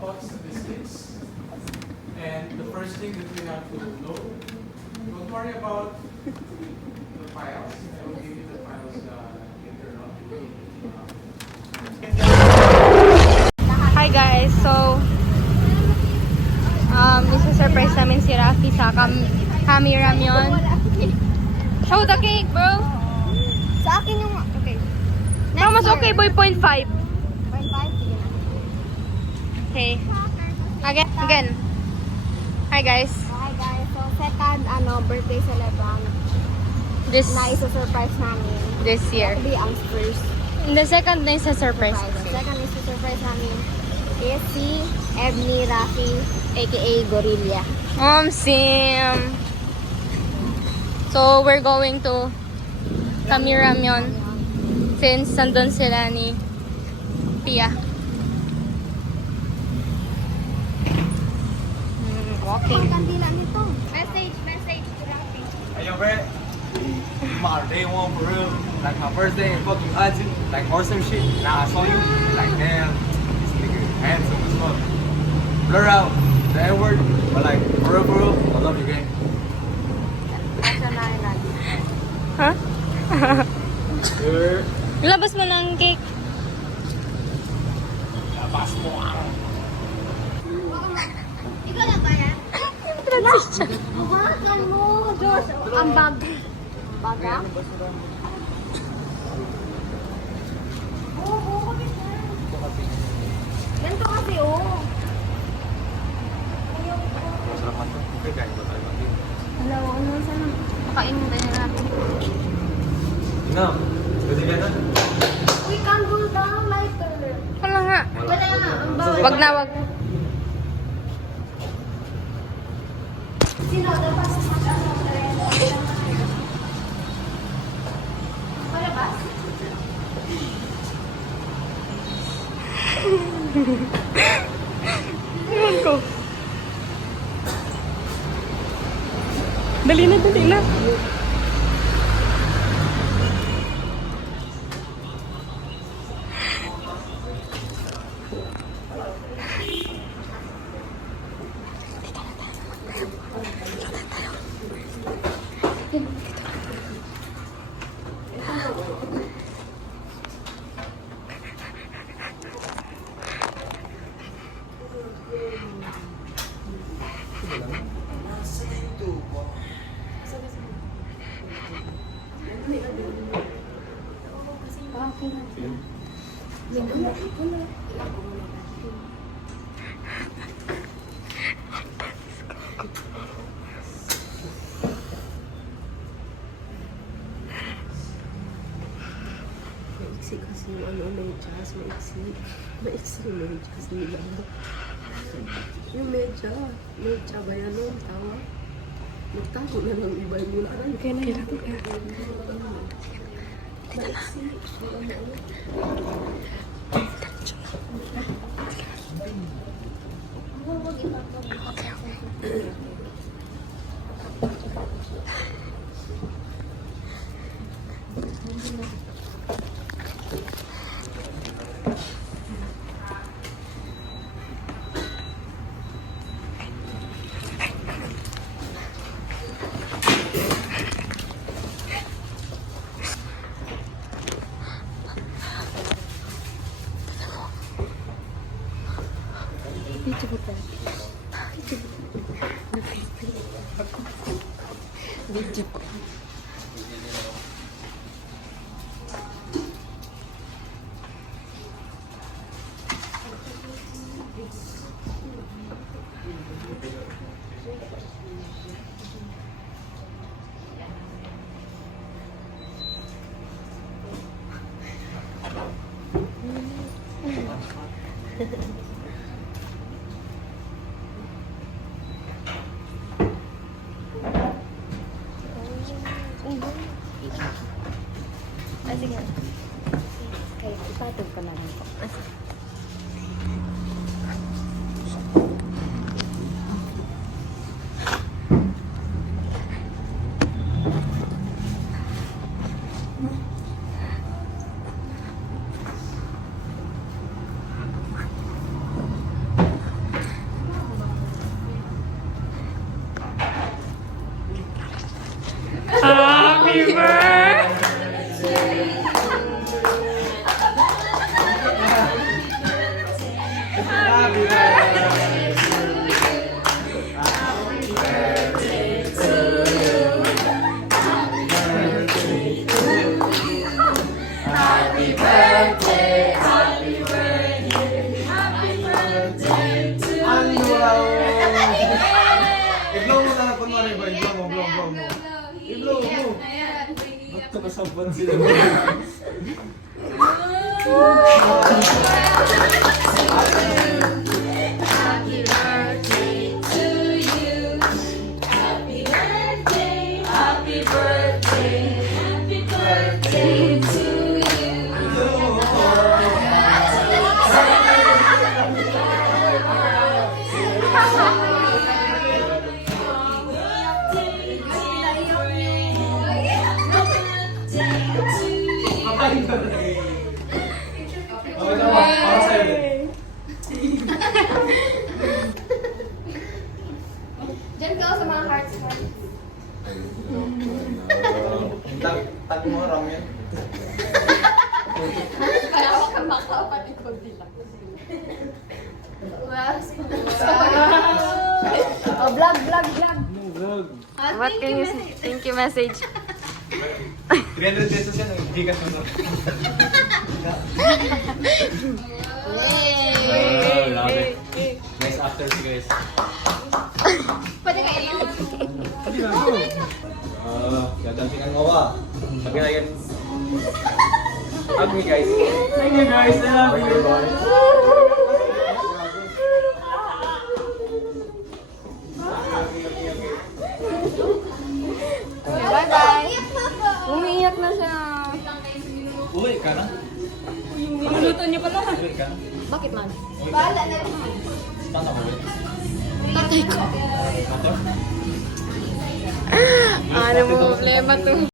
about statistics. And the first thing that we have to know, don't worry about the files. I will give you the files later on. Hi guys, so isa-surprise namin si Rafi sa Kami Ramyon. Show the cake, bro! Sa akin yung, okay. Bro, mas okay boy, 0.5. 0.5, sige na. Okay. Again. Hi guys. Hi guys, so second, birthday celebration This na isa-surprise namin. this year. Actually, ang first In the second na isa-surprise. surprise. Second isa-surprise namin is si Ebony Rafi, aka Gorilla. Sim. So, we're going to Kami Ramyon since nandun sila ni Pia. Walking. Ang kandila nito. Message to Rafi. Hey, yo, Brad. My day one for real. Like my first day in fucking Auntie. Like or some shit. Now I saw you. Like, damn. This nigga handsome as fuck. Blur out the N word. But like, for real, I love you, gang. Ha? Sure. Labas mo ng cake. Labas mo. Ikaw lang ba yan? Yung transition. Hawakan mo, Diyos. Ang bag. Baga? Oo, ganito kasi, oh. Masarap man to. Okay, guys. Masarap man to. Hello, ano saan? Pakainin tayo natin. No. Pwede ka na. We can go down lighter. Wala nga. Wala nga, ang bawal. Wag na, wag. Sino dapat mag-ano sa rin? Palabas? Ewan ko. Dali na, dali na. Maiksi kasi yung medyas, maiksi yung medyas nila. Yung medya ba yan nun, tawa? Magtago na lang iba yung mula rin. Okay na, hirap ka. Video ko. Sige. Okay, ipatog ka lang ko. I-blow mo na kunwari ba? I-blow mo, blow mo. I-blow mo. Ba't kasaban sila mo? Diyan ka sa mga hearts. Tag mo, ramen. Kaya ako ka makapatid ko dito. Oh, vlog. What can you say? Thank you message. 300 pesos yan, hindi ka sunod. Love it. Nice actors, you guys. Pwede kayo. Gagantingan mo ba? Pagkinayan. Hug me, guys. Thank you, guys. I love you. Okay, bye-bye. Umiiyak na siya. Uwi ka na? Niluto niyo pa naman. Uwi ka na? Bakit man? Bahala na rin. Tata ko uwi. Tatay ko. Tata? Ano problema to?